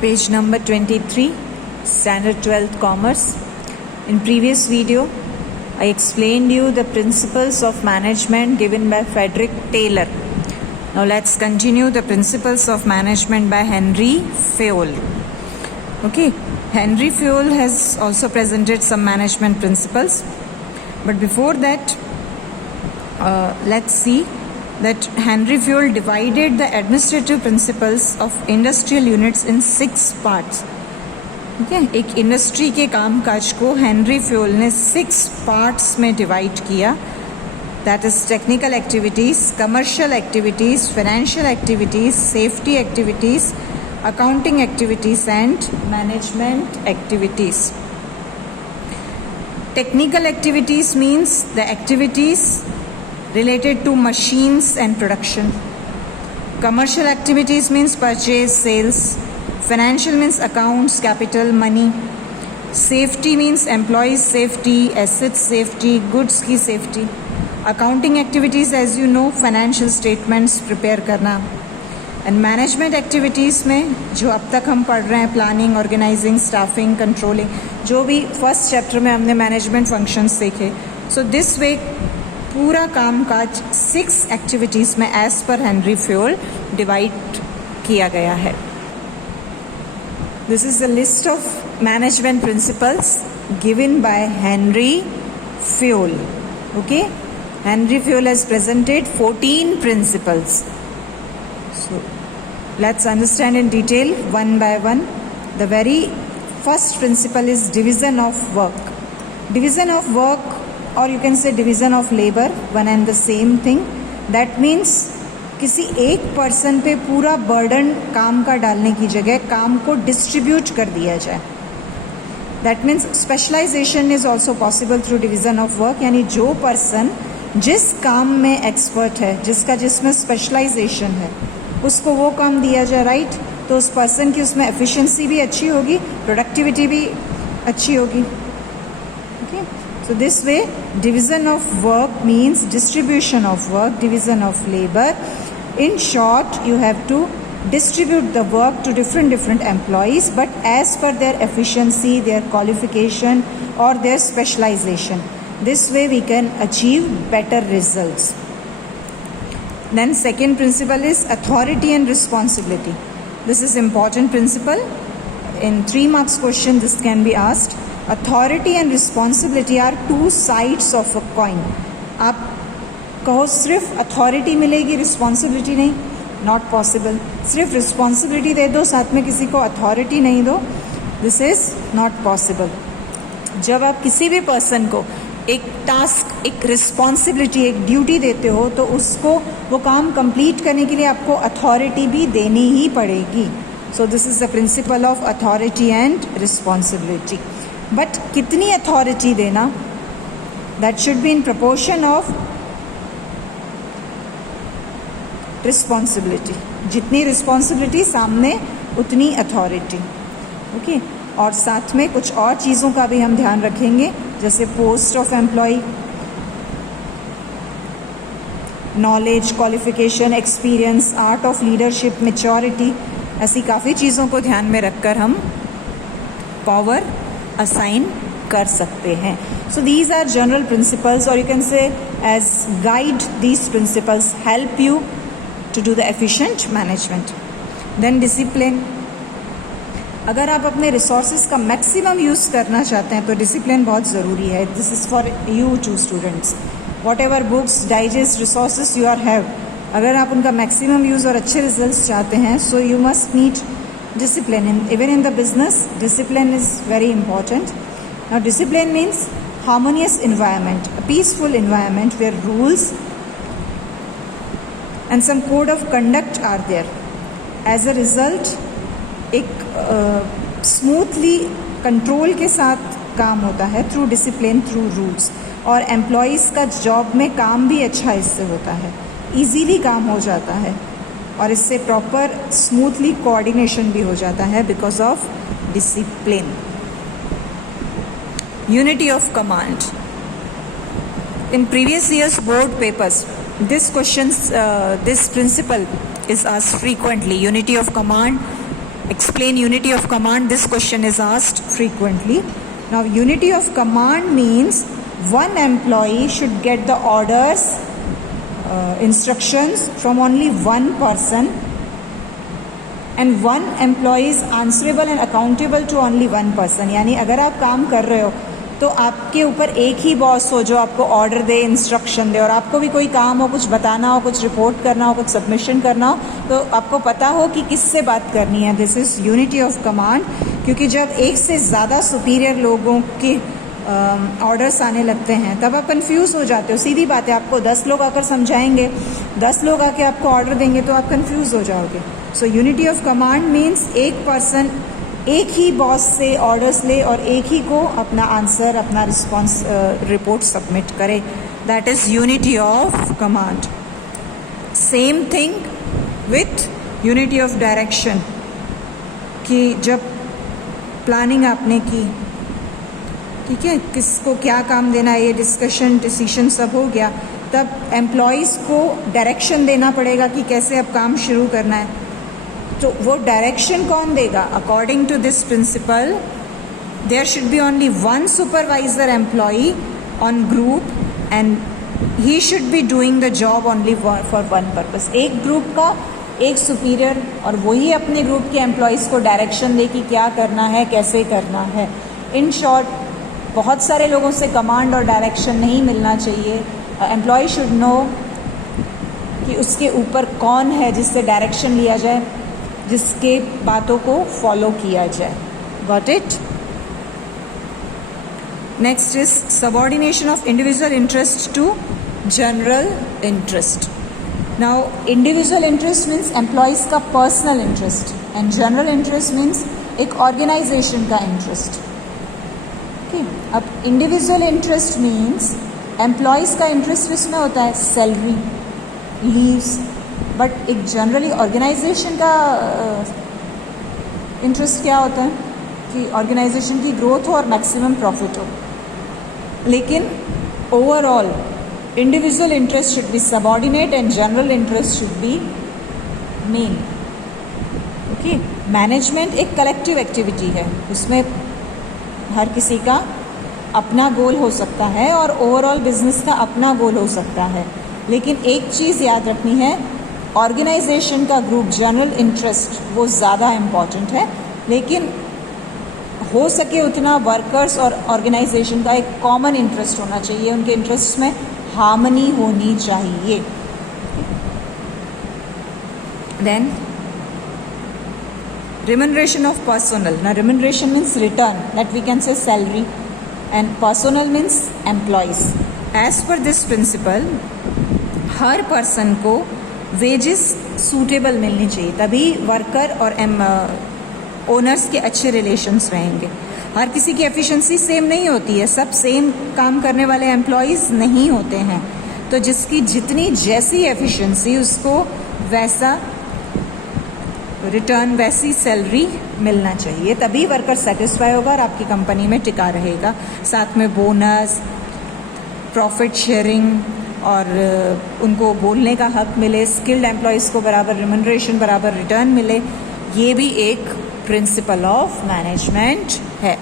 Page number 23, Standard 12th Commerce. In previous video, I explained you the principles of management given by Frederick Taylor. Now let's continue the principles of management by Henry Fayol. Okay, Henry Fayol has also presented some management principles. But before that, let's see that Henry Fayol divided the administrative principles of industrial units in 6 parts. Okay, एक industry के काम काज को Henry Fayol ने 6 parts में divide किया. That is technical activities, commercial activities, financial activities, safety activities, accounting activities and management activities. Technical activities means the activities related to machines and production. Commercial activities means purchase, sales. Financial means accounts, capital, money. Safety means employees safety, assets safety, goods की safety. Accounting activities, as you know, financial statements prepare करना. And management activities में जो अब तक हम पढ़ रहे हैं, planning, organizing, staffing, controlling, जो भी फर्स्ट चैप्टर में हमने मैनेजमेंट फंक्शंस देखे. So this way पूरा काम काज 6 एक्टिविटीज में एज पर हेनरी फ्योल डिवाइड किया गया है. This is the list of management principles given by Henri Fayol. Okay, Henri Fayol has presented 14 principles. So let's understand in detail one by one. The very first principle is division of work. Division of work और you can say division of labour, one and the same thing. That means किसी एक person पे पूरा burden काम का डालने की जगह काम को डिस्ट्रीब्यूट कर दिया जाए. That means specialization is also possible through division of work. यानी जो पर्सन जिस काम में एक्सपर्ट है, जिसमें स्पेशलाइजेशन है, उसको वो काम दिया जाए. राइट, तो उस पर्सन की उसमें एफिशिएंसी भी अच्छी होगी, प्रोडक्टिविटी भी अच्छी होगी. So this way, division of work means distribution of work, division of labor. In short, you have to distribute the work to different employees, but as per their efficiency, their qualification or their specialization. This way we can achieve better results. Then second principle is authority and responsibility. This is important principle. In 3 marks question this can be asked. Authority and responsibility are 2 sides of a coin. आप कहो सिर्फ authority मिलेगी, responsibility नहीं, not possible. सिर्फ responsibility दे दो, साथ में किसी को अथॉरिटी नहीं दो, दिस इज नॉट पॉसिबल. जब आप किसी भी पर्सन को एक टास्क, एक रिस्पॉन्सिबिलिटी, एक ड्यूटी देते हो, तो उसको वो काम कंप्लीट करने के लिए आपको अथॉरिटी भी देनी ही पड़ेगी. So this is the principle of authority and responsibility. But कितनी अथॉरिटी देना, that should be in proportion of responsibility. जितनी रिस्पॉन्सिबिलिटी सामने उतनी अथॉरिटी. ओके, और साथ में कुछ और चीज़ों का भी हम ध्यान रखेंगे, जैसे post of employ, knowledge, qualification, experience, art of leadership, maturity. ऐसी काफ़ी चीज़ों को ध्यान में रखकर हम पावर असाइन कर सकते हैं. So these are general principles, और you can say as guide these principles help you to do the efficient management. Then discipline. अगर आप अपने रिसोर्सेज का मैक्सिमम यूज़ करना चाहते हैं तो डिसिप्लिन बहुत ज़रूरी है. This is for you to students. Whatever books, digest, resources you are have, अगर आप उनका मैक्सिमम यूज़ और अच्छे रिजल्ट्स चाहते हैं, so you must need discipline. Even in the business, discipline is very important. Now discipline means harmonious environment, a peaceful environment where rules and some code of conduct are there. As a result, एक smoothly control के साथ काम होता है through discipline, through rules. और employees का job में काम भी अच्छा इससे होता है, easily काम हो जाता है, और इससे प्रॉपर स्मूथली कोऑर्डिनेशन भी हो जाता है because of discipline. Unity of command. In previous years board papers this principle is asked frequently. Unity of command explain unity of command. This question is asked frequently. Now, unity of command means one employee should get the orders, instructions from only one person, and one employee is answerable and accountable to only one person. यानी अगर आप काम कर रहे हो तो आपके ऊपर एक ही बॉस हो जो आपको ऑर्डर दे, इंस्ट्रक्शन दे, और आपको भी कोई काम हो, कुछ बताना हो, कुछ रिपोर्ट करना हो, कुछ सबमिशन करना हो, तो आपको पता हो कि किससे बात करनी है. This is unity of command. क्योंकि जब एक से ज़्यादा सुपीरियर लोगों के ऑर्डर्स आने लगते हैं तब आप कंफ्यूज हो जाते हो. सीधी बात है, आपको 10 लोग आकर समझाएंगे, 10 लोग आके आपको ऑर्डर देंगे तो आप कंफ्यूज हो जाओगे. सो यूनिटी ऑफ कमांड मीन्स एक पर्सन एक ही बॉस से ऑर्डर्स ले और एक ही को अपना आंसर, अपना रिस्पॉन्स, रिपोर्ट सबमिट करे. That is unity of command. Same thing with unity of direction, कि जब प्लानिंग आपने की, ठीक है, किसको क्या काम देना है, ये डिस्कशन, डिसीजन सब हो गया, तब एम्प्लॉयज़ को डायरेक्शन देना पड़ेगा कि कैसे अब काम शुरू करना है. तो वो डायरेक्शन कौन देगा? According to this principle there should be only one supervisor employee on group and he should be doing the job only for one purpose. एक ग्रुप का एक सुपीरियर, और वही अपने ग्रुप के एम्प्लॉयज़ को डायरेक्शन दे कि क्या करना है, कैसे करना है. इन शॉर्ट, बहुत सारे लोगों से कमांड और डायरेक्शन नहीं मिलना चाहिए. एम्प्लॉय शुड नो कि उसके ऊपर कौन है जिससे डायरेक्शन लिया जाए, जिसके बातों को फॉलो किया जाए. Got it? Next is subordination of individual interest to general interest. Now, individual interest means employees का personal interest, and general interest means एक ऑर्गेनाइजेशन का इंटरेस्ट. अब इंडिविजुअल इंटरेस्ट मीन्स एम्प्लॉयज़ का इंटरेस्ट इसमें होता है सैलरी, लीव्स, बट एक generally organisation का इंटरेस्ट क्या होता है कि ऑर्गेनाइजेशन की ग्रोथ हो और मैक्सिमम प्रॉफिट हो. लेकिन overall individual interest should be subordinate and general interest should be main. Okay, management एक कलेक्टिव एक्टिविटी है, उसमें हर किसी का अपना गोल हो सकता है और ओवरऑल बिजनेस का अपना गोल हो सकता है. लेकिन एक चीज़ याद रखनी है, ऑर्गेनाइजेशन का ग्रुप जनरल इंटरेस्ट वो ज़्यादा इम्पॉर्टेंट है, लेकिन हो सके उतना वर्कर्स और ऑर्गेनाइजेशन का एक कॉमन इंटरेस्ट होना चाहिए, उनके इंटरेस्ट में हार्मनी होनी चाहिए. Then remuneration of personnel. Now, remuneration means return, that we can say salary, and personnel means employees. As per this principle, her person को वेजेस सूटेबल मिलनी चाहिए, तभी वर्कर और ओनर्स के अच्छे रिलेशंस रहेंगे. हर किसी की एफिशिएंसी सेम नहीं होती है, सब सेम काम करने वाले एम्प्लॉयज़ नहीं होते हैं. तो जिसकी जितनी जैसी एफिशिएंसी, उसको वैसा रिटर्न, वैसी सैलरी मिलना चाहिए, तभी वर्कर सेटिस्फाई होगा और आपकी कंपनी में टिका रहेगा. साथ में बोनस, प्रॉफिट शेयरिंग, और उनको बोलने का हक मिले, स्किल्ड एम्प्लॉयज़ को बराबर रिम्यूनरेशन, बराबर रिटर्न मिले. ये भी एक प्रिंसिपल ऑफ मैनेजमेंट है.